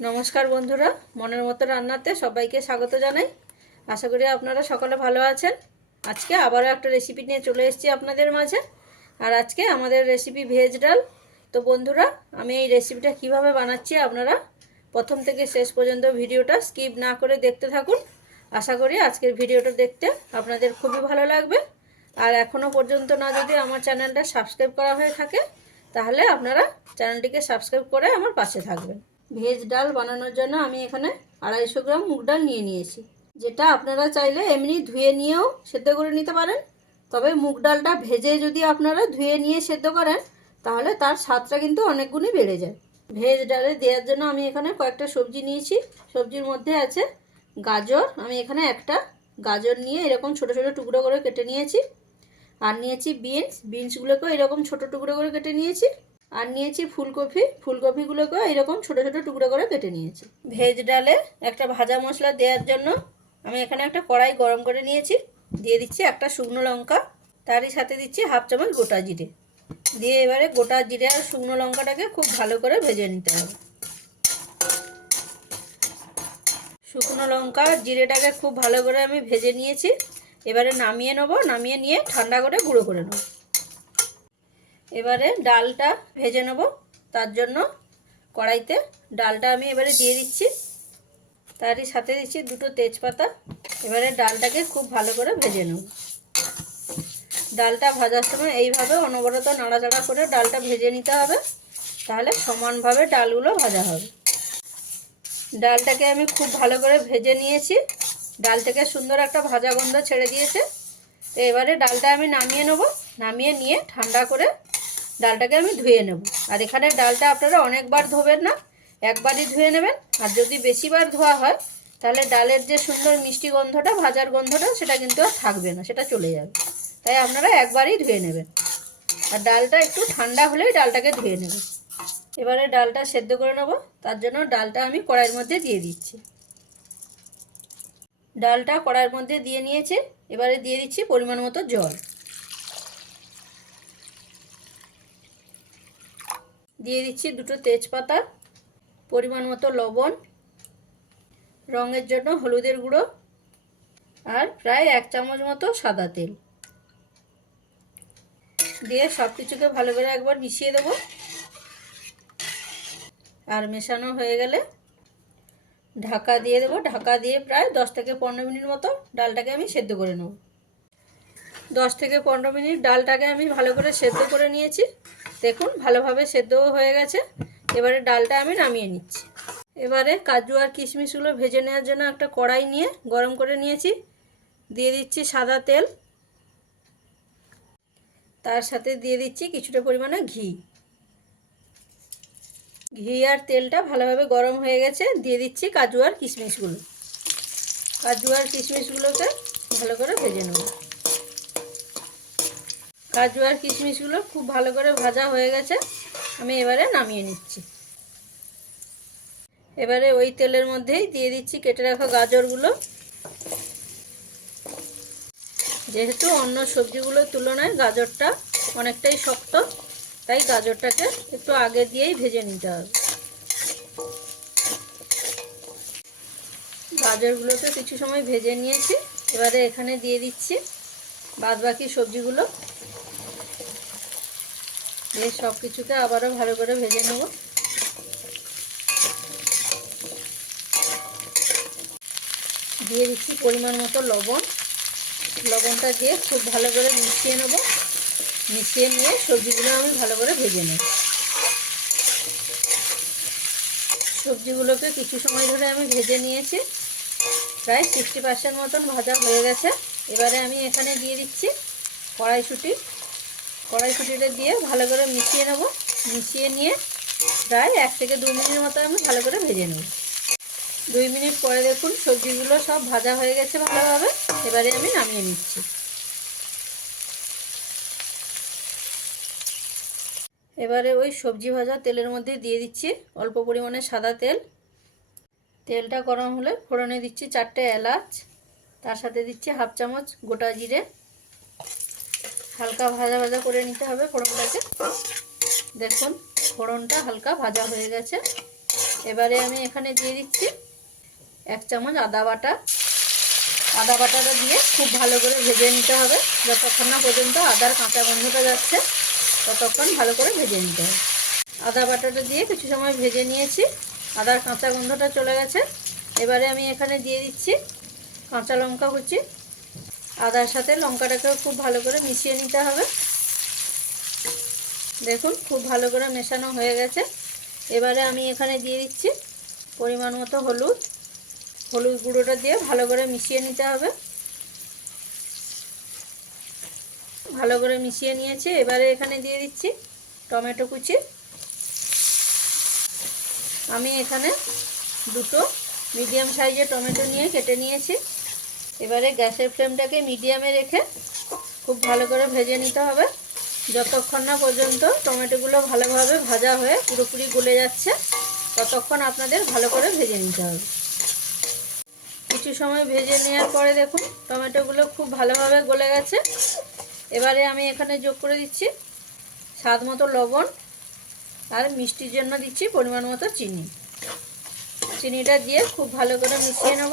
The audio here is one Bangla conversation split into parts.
নমস্কার বন্ধুরা, মনের মতো রান্নাতে সবাইকে স্বাগত জানাই। আশা করি আপনারা সকলে ভালো আছেন। আজকে আবারও একটা রেসিপি নিয়ে চলে এসেছি আপনাদের মাঝে। আর আজকে আমাদের রেসিপি ভেজ ডাল। তো বন্ধুরা, আমি এই রেসিপিটা কীভাবে বানাচ্ছি আপনারা প্রথম থেকে শেষ পর্যন্ত ভিডিওটা স্কিপ না করে দেখতে থাকুন। আশা করি আজকের ভিডিওটা দেখতে আপনাদের খুবই ভালো লাগবে। আর এখনও পর্যন্ত না যদি আমার চ্যানেলটা সাবস্ক্রাইব করা হয়ে থাকে, তাহলে আপনারা চ্যানেলটিকে সাবস্ক্রাইব করে আমার পাশে থাকবেন। ভেজ ডাল বানানোর জন্য আমি এখানে আড়াইশো গ্রাম মুগ ডাল নিয়ে নিয়েছি। যেটা আপনারা চাইলে এমনি ধুয়ে নিয়েও সেদ্ধ করে নিতে পারেন। তবে মুগ ডালটা ভেজে যদি আপনারা ধুয়ে নিয়ে সেদ্ধ করেন, তাহলে তার স্বাদটা কিন্তু অনেক গুণই বেড়ে যায়। ভেজ ডালে দেওয়ার জন্য আমি এখানে কয়েকটা সবজি নিয়েছি। সবজির মধ্যে আছে গাজর। আমি এখানে একটা গাজর নিয়ে এরকম ছোট ছোট টুকরো করে কেটে নিয়েছি। আর নিয়েছি বিনস। বিনসগুলোকেও এরকম ছোট টুকরো করে কেটে নিয়েছি। আর নিয়েছি ফুলকপি। ফুলকপিগুলোকেও এরকম ছোট ছোট টুকরো করে কেটে নিয়েছি। ভেজ ডালে একটা ভাজা মশলা দেওয়ার জন্য আমি এখানে একটা কড়াই গরম করে নিয়েছি। দিয়ে দিচ্ছি একটা শুকনো লঙ্কা। তারই সাথে দিচ্ছি হাফ চামচ গোটা জিরে। দিয়ে এবারে গোটা জিরে আর শুকনো লঙ্কাটাকে খুব ভালো করে ভেজে নিতে হবে। শুকনো লঙ্কা জিরেটাকে খুব ভালো করে আমি ভেজে নিয়েছি। এবারে নামিয়ে নেব। নামিয়ে নিয়ে ঠান্ডা করে গুঁড়ো করে নেব। এবারে ডালটা ভেজে নেব। তার জন্য কড়াইতে ডালটা আমি এবারে দিয়ে দিচ্ছি। তারই সাথে দিচ্ছি দুটো তেজপাতা। এবারে ডালটাকে খুব ভালো করে ভেজে নেব। ডালটা ভাজার সময় এইভাবে অনবরত নাড়াচাড়া করে ডালটা ভেজে নিতে হবে। তাহলে সমানভাবে ডালগুলো ভাজা হবে। ডালটাকে আমি খুব ভালো করে ভেজে নিয়েছি। ডাল থেকে সুন্দর একটা ভাজা গন্ধ ছেড়ে দিয়েছে। তো এবারে ডালটা আমি নামিয়ে নেব। নামিয়ে নিয়ে ঠান্ডা করে ডালটাকে আমি ধুয়ে নেব। আর এখানে ডালটা আপনারা অনেকবার ধোবেন না, একবারই ধুয়ে নেবেন। আর যদি বেশিবার ধোয়া হয়, তাহলে ডালের যে সুন্দর মিষ্টি গন্ধটা, ভাজার গন্ধটা, সেটা কিন্তু আর থাকবে না, সেটা চলে যাবে। তাই আপনারা একবারই ধুয়ে নেবেন। আর ডালটা একটু ঠান্ডা হলেই ডালটাকে ধুয়ে নেবেন। এবারে ডালটা সেদ্ধ করে নেব। তার জন্য ডালটা আমি কড়াইয়ের মধ্যে দিয়ে দিচ্ছি। ডালটা কড়াইয়ের মধ্যে দিয়ে নিয়েছে। এবারে দিয়ে দিচ্ছি পরিমাণ মতো জল। দিয়ে দিচ্ছি দুটো তেজপাতা, পরিমাণ মতো লবণ, রঙের জন্য হলুদের গুঁড়ো আর প্রায় এক চামচ মতো সাদা তেল। দিয়ে সব কিছুকে ভালো করে একবার মিশিয়ে দেবো। আর মেশানো হয়ে গেলে ঢাকা দিয়ে দেবো। ঢাকা দিয়ে প্রায় দশ থেকে পনেরো মিনিট মতো ডালটাকে আমি সেদ্ধ করে নেব। দশ থেকে পনেরো মিনিট ডালটাকে আমি ভালো করে সেদ্ধ করে নিয়েছি। দেখুন, ভালোভাবে সেদ্ধও হয়ে গেছে। এবারে ডালটা আমি নামিয়ে নিচ্ছি। এবারে কাজু আর কিশমিশগুলো ভেজে নেওয়ার জন্য একটা কড়াই নিয়ে গরম করে নিয়েছি। দিয়ে দিচ্ছি সাদা তেল। তার সাথে দিয়ে দিচ্ছি কিছুটা পরিমাণে ঘি। ঘি আর তেলটা ভালোভাবে গরম হয়ে গেছে। দিয়ে দিচ্ছি কাজু আর কিশমিশগুলো। কাজু আর কিশমিশগুলোকে ভালো করে ভেজে নেব। কাজু আর কিশমিশগুলো খুব ভালো করে ভাজা হয়ে গেছে। আমি এবারে নামিয়ে নিচ্ছি। এবারে ওই তেলের মধ্যেই দিয়ে দিচ্ছি কেটে রাখা গাজরগুলো। যেহেতু অন্য সবজিগুলোর তুলনায় গাজরটা অনেকটাই শক্ত তাই গাজরটাকে একটু আগে দিয়েই ভেজে নিতে হবে। গাজরগুলোকে কিছু সময় ভেজে নিয়েছি। এবারে এখানে দিয়ে দিচ্ছি বাদ বাকি সবজিগুলো। দিয়ে সব কিছুকে আবারও ভালো করে ভেজে নেব। দিয়ে দিচ্ছি পরিমাণ মতো লবণ। লবণটা দিয়ে খুব ভালো করে মিশিয়ে নেব। মিশিয়ে নিয়ে সবজিগুলো আমি ভালো করে ভেজে নেব সবজিগুলোকে কিছু সময় ধরে আমি ভেজে নিয়েছি। প্রায় সিক্সটি পার্সেন্ট মতন ভাজা হয়ে গেছে। এবারে আমি এখানে দিয়ে দিচ্ছি কড়াইশুঁটি। কড়াইশুঁটিটা দিয়ে ভালো করে মিশিয়ে নেব। মিশিয়ে নিয়ে প্রায় এক থেকে দু মিনিট মতো আমি ভালো করে ভেজে নেব। দুই মিনিট পরে দেখুন সবজিগুলো সব ভাজা হয়ে গেছে ভালোভাবে। এবারে আমি নামিয়ে নিচ্ছি। এবারে ওই সবজি ভাজা তেলের মধ্যে দিয়ে দিচ্ছি। অল্প পরিমাণে সাদা তেল। তেলটা গরম হলে ফোড়নে দিচ্ছি চারটে এলাচ। তার সাথে দিচ্ছি হাফ চামচ গোটা জিরে। হালকা ভাজা ভাজা করে নিতে হবে ফোড়নটাকে। দেখুন, ফোড়নটা হালকা ভাজা হয়ে গেছে। এবারে আমি এখানে দিয়ে দিচ্ছি এক চামচ আদা বাটা। আদা বাটাটা দিয়ে খুব ভালো করে ভেজে নিতে হবে। যতক্ষণ না পর্যন্ত আদার কাঁচা গন্ধটা যাচ্ছে। ততক্ষণ ভালো করে ভেজে নিতে হবে। আদা বাটাটা দিয়ে কিছু সময় ভেজে নিয়েছি। আদার কাঁচা গন্ধটা চলে গেছে। এবারে আমি এখানে দিয়ে দিচ্ছি কাঁচা লঙ্কা কুচি। আদার সাথে লঙ্কাটাকেও খুব ভালো করে মিশিয়ে নিতে হবে। দেখুন, খুব ভালো করে মেশানো হয়ে গেছে। এবারে আমি এখানে দিয়ে দিচ্ছি পরিমাণ মতো হলুদ। হলুদ গুঁড়োটা দিয়ে ভালো করে মিশিয়ে নিতে হবে। ভালো করে মিশিয়ে নিয়েছি, এবারে এখানে দিয়ে দিচ্ছি টমেটো কুচি। আমি এখানে দুটো মিডিয়াম সাইজের টমেটো নিয়ে কেটে নিয়েছি। এবারে গ্যাসের ফ্লেমটাকে মিডিয়ামে রেখে খুব ভালো করে ভেজে নিতে হবে। যতক্ষণ না পর্যন্ত টমেটোগুলো ভালোভাবে ভাজা হয়ে পুরোপুরি গলে যাচ্ছে, ততক্ষণ আপনাদের ভালো করে ভেজে নিতে হবে। কিছু সময় ভেজে নেওয়ার পরে দেখুন, টমেটোগুলো খুব ভালোভাবে গলে গেছে। এবারে আমি এখানে যোগ করে দিচ্ছি স্বাদ মতো লবণ আর মিষ্টির জন্য দিচ্ছি পরিমাণ মতো চিনি। চিনিটা দিয়ে খুব ভালো করে মিশিয়ে নেব।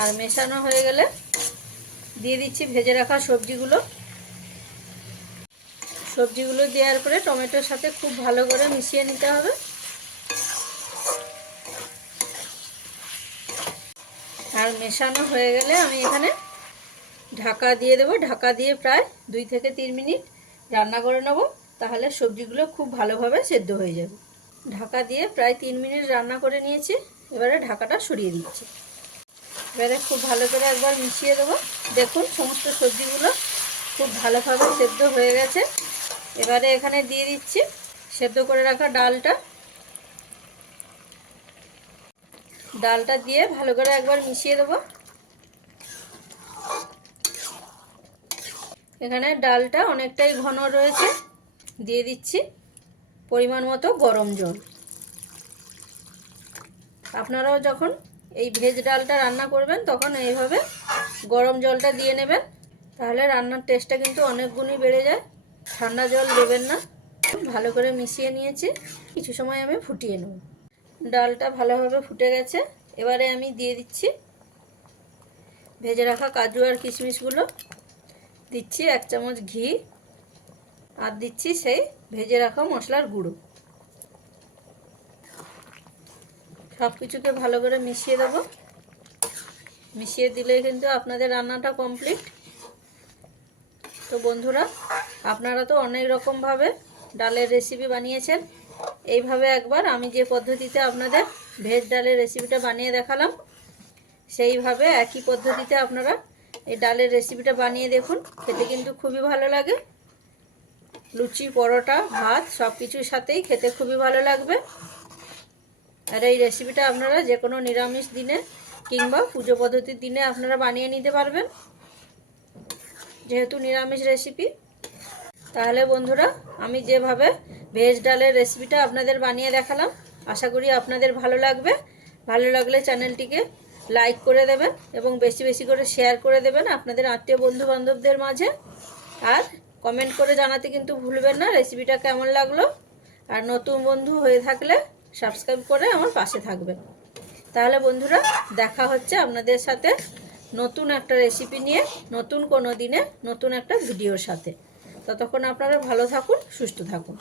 আর মেশানো হয়ে গেলে দিয়ে দিচ্ছি ভেজে রাখা সবজিগুলো। সবজিগুলো দেওয়ার পরে টমেটোর সাথে খুব ভালো করে মিশিয়ে নিতে হবে। আর মেশানো হয়ে গেলে আমি এখানে ঢাকা দিয়ে দেবো। ঢাকা দিয়ে প্রায় দুই থেকে তিন মিনিট রান্না করে নেব। তাহলে সবজিগুলো খুব ভালোভাবে সেদ্ধ হয়ে যাবে। ঢাকা দিয়ে প্রায় তিন মিনিট রান্না করে নিয়েছি। এবারে ঢাকাটা সরিয়ে দিচ্ছি। এবারে খুব ভালো করে একবার মিশিয়ে দেবো। দেখুন, সমস্ত সবজিগুলো খুব ভালোভাবে সেদ্ধ হয়ে গেছে। এবারে এখানে দিয়ে দিচ্ছি সেদ্ধ করে রাখা ডালটা। ডালটা দিয়ে ভালো করে একবার মিশিয়ে দেবো। এখানে ডালটা অনেকটাই ঘন রয়েছে। দিয়ে দিচ্ছি পরিমাণ মতো গরম জল। আপনারাও যখন এই ভেজ ডালটা রান্না করবেন, তখন এইভাবে গরম জলটা দিয়ে নেবেন। তাহলে রান্নার টেস্টটা কিন্তু অনেক গুণই বেড়ে যায়। ঠান্ডা জল দেবেন না। ভালো করে মিশিয়ে নিয়েছি। কিছু সময় আমি ফুটিয়ে নেব। ডালটা ভালোভাবে ফুটে গেছে। এবারে আমি দিয়ে দিচ্ছি ভেজে রাখা কাজু আর কিশমিশগুলো। দিচ্ছি এক চামচ ঘি আর দিচ্ছি সেই ভেজে রাখা মশলার গুঁড়ো। সব কিছুকে ভালো করে মিশিয়ে দেবো। মিশিয়ে দিলে কিন্তু আপনাদের রান্নাটা কমপ্লিট। তো বন্ধুরা, আপনারা তো অনেক রকমভাবে ডালের রেসিপি বানিয়েছেন। এইভাবে একবার আমি যে পদ্ধতিতে আপনাদের ভেজ ডালের রেসিপিটা বানিয়ে দেখালাম, সেইভাবে একই পদ্ধতিতে আপনারা এই ডালের রেসিপিটা বানিয়ে দেখুন। খেতে কিন্তু খুবই ভালো লাগে। লুচি, পরোটা, ভাত সব কিছুর সাথেই খেতে খুবই ভালো লাগবে। আর এই রেসিপিটা আপনারা যে কোনো নিরামিষ দিনে কিংবা পুজো পদ্ধতির দিনে আপনারা বানিয়ে নিতে পারবেন। যেহেতু নিরামিষ রেসিপি তাহলে বন্ধুরা, আমি যেভাবে ভেজ ডালের রেসিপিটা আপনাদের বানিয়ে দেখালাম, আশা করি আপনাদের ভালো লাগবে। ভালো লাগলে চ্যানেলটিকে লাইক করে দেবেন এবং বেশি বেশি করে শেয়ার করে দেবেন আপনাদের আত্মীয় বন্ধু বান্ধবদের মাঝে। আর কমেন্ট করে জানাতে কিন্তু ভুলবেন না রেসিপিটা কেমন লাগল। আর নতুন বন্ধু হয়ে থাকলে সাবস্ক্রাইব করে আমার পাশে থাকবেন। তাহলে বন্ধুরা, দেখা হচ্ছে আপনাদের সাথে নতুন একটা রেসিপি নিয়ে, নতুন কোনো দিনে, নতুন একটা ভিডিওর সাথে। ততক্ষণ আপনারা ভালো থাকুন, সুস্থ থাকুন।